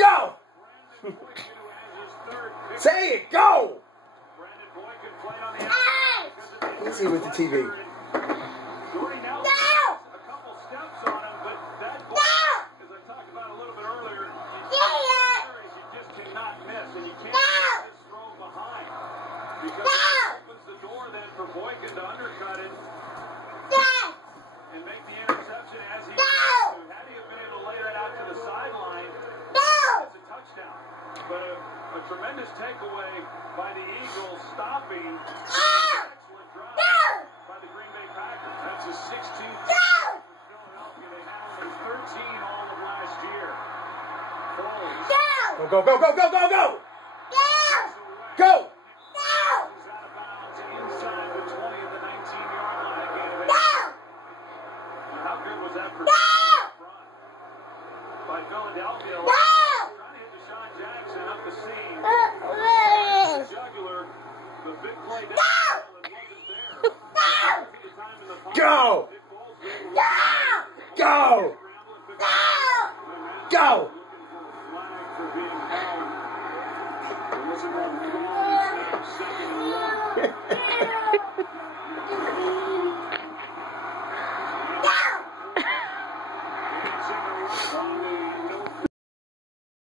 Go! Say it, go! Let's see with the TV. Boykin to undercut it and make the interception as he had he been able to lay that out to the sideline, it's a touchdown. But a tremendous takeaway by the Eagles, stopping excellent drive by the Green Bay Packers. That's a 16th for Philadelphia. They had only 13 all of last year. Go, go, go, go, go, go! Go! By Philadelphia, trying to hit Deshaun Jackson up the seam. The jugular, the big play down the field wasn't there. Go! Go!